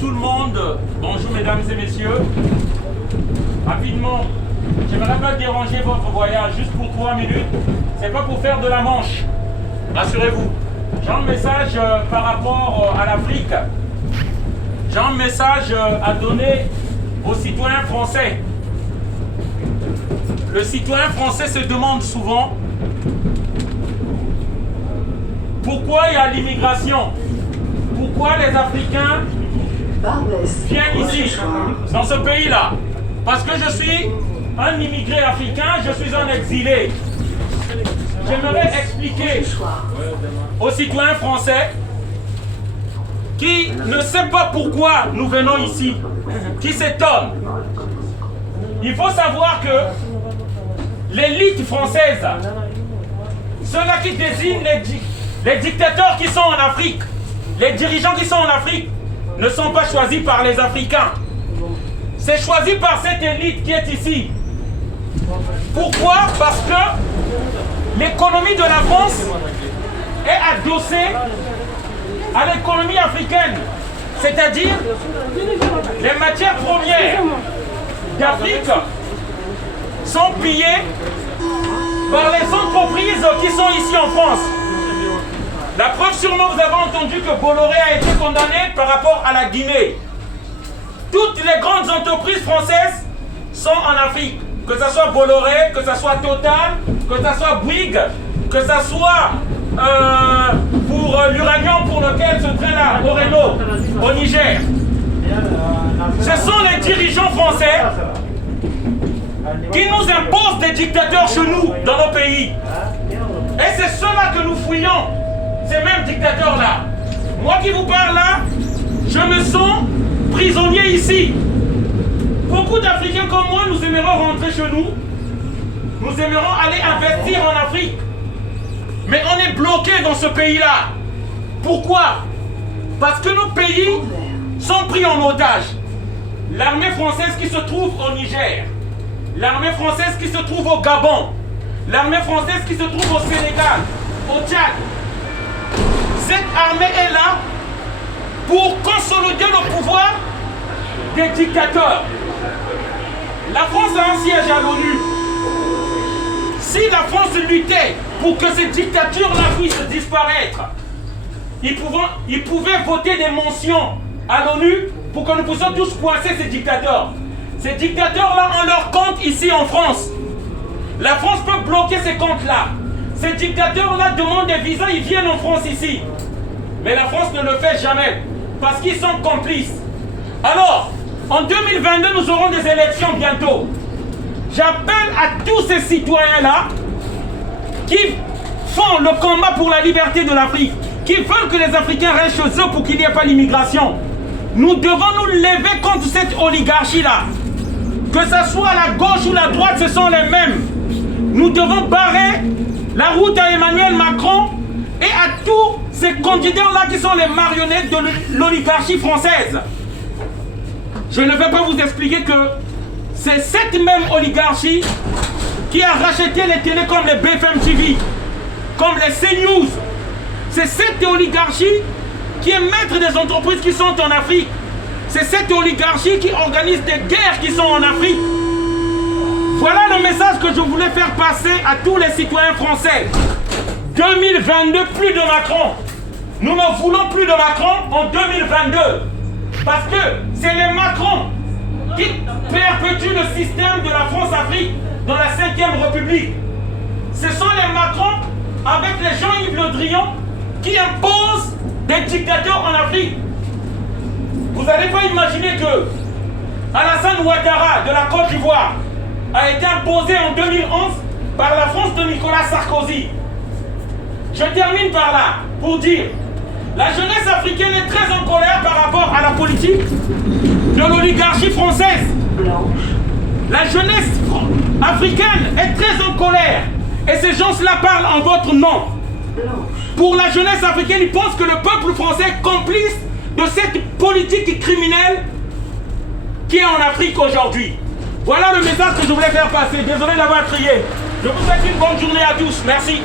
tout le monde. Bonjour mesdames et messieurs. Rapidement, j'aimerais pas déranger votre voyage juste pour 3 minutes. C'est pas pour faire de la manche. Rassurez-vous. J'ai un message par rapport à l'Afrique. J'ai un message à donner aux citoyens français. Le citoyen français se demande souvent pourquoi il y a l'immigration. Pourquoi les Africains viennent ici, dans ce pays-là? Parce que je suis un immigré africain, je suis un exilé. J'aimerais expliquer aux citoyens français qui ne savent pas pourquoi nous venons ici, qui s'étonnent. Il faut savoir que l'élite française, ceux-là qui désignent les dictateurs qui sont en Afrique, les dirigeants qui sont en Afrique, ne sont pas choisis par les Africains. C'est choisi par cette élite qui est ici. Pourquoi? Parce que l'économie de la France est adossée à l'économie africaine. C'est-à-dire, les matières premières d'Afrique sont pillées par les entreprises qui sont ici en France. La preuve, sûrement, vous avez entendu que Bolloré a été condamné par rapport à la Guinée. Toutes les grandes entreprises françaises sont en Afrique. Que ce soit Bolloré, que ce soit Total, que ce soit Bouygues, que ce soit pour l'uranium pour lequel se traîne la Orano au Niger. Ce sont les dirigeants français qui nous imposent des dictateurs chez nous, dans nos pays. Et c'est cela que nous fouillons, ces mêmes dictateurs-là. Moi qui vous parle là, je me sens prisonnier ici. Beaucoup d'Africains comme moi, nous aimerons rentrer chez nous. Nous aimerons aller investir en Afrique. Mais on est bloqué dans ce pays-là. Pourquoi? Parce que nos pays sont pris en otage. L'armée française qui se trouve au Niger, l'armée française qui se trouve au Gabon, l'armée française qui se trouve au Sénégal, au Tchad. Cette armée est là pour consolider le pouvoir des dictateurs. La France a un siège à l'ONU. Si la France luttait pour que ces dictatures-là puissent disparaître, ils pouvaient voter des mentions à l'ONU pour que nous puissions tous coincer ces dictateurs. Ces dictateurs-là ont leur compte ici en France. La France peut bloquer ces comptes-là. Ces dictateurs-là demandent des visas, ils viennent en France ici. Mais la France ne le fait jamais, parce qu'ils sont complices. Alors, en 2022, nous aurons des élections bientôt. J'appelle à tous ces citoyens-là qui font le combat pour la liberté de l'Afrique, qui veulent que les Africains restent chez eux pour qu'il n'y ait pas l'immigration. Nous devons nous lever contre cette oligarchie-là. Que ce soit la gauche ou la droite, ce sont les mêmes. Nous devons barrer la route à Emmanuel Macron et à tous ces candidats-là qui sont les marionnettes de l'oligarchie française. Je ne vais pas vous expliquer que c'est cette même oligarchie qui a racheté les télés comme les BFM TV, comme les CNews. C'est cette oligarchie qui est maître des entreprises qui sont en Afrique. C'est cette oligarchie qui organise des guerres qui sont en Afrique. Voilà le message que je voulais faire passer à tous les citoyens français. 2022, plus de Macron. Nous ne voulons plus de Macron en 2022. Parce que c'est les Macron qui perpétuent le système de la France-Afrique dans la 5e République. Ce sont les Macron avec les Jean-Yves Le Drian qui imposent des dictateurs en Afrique. Vous n'allez pas imaginer que Alassane Ouattara de la Côte d'Ivoire a été imposé en 2011 par la France de Nicolas Sarkozy. Je termine par là pour dire la jeunesse africaine est très en colère par rapport à la politique de l'oligarchie française. La jeunesse africaine est très en colère et ces gens-là parlent en votre nom. Pour la jeunesse africaine, ils pensent que le peuple français est complice de cette politique criminelle qui est en Afrique aujourd'hui. Voilà le message que je voulais faire passer. Désolé d'avoir crié. Je vous souhaite une bonne journée à tous. Merci.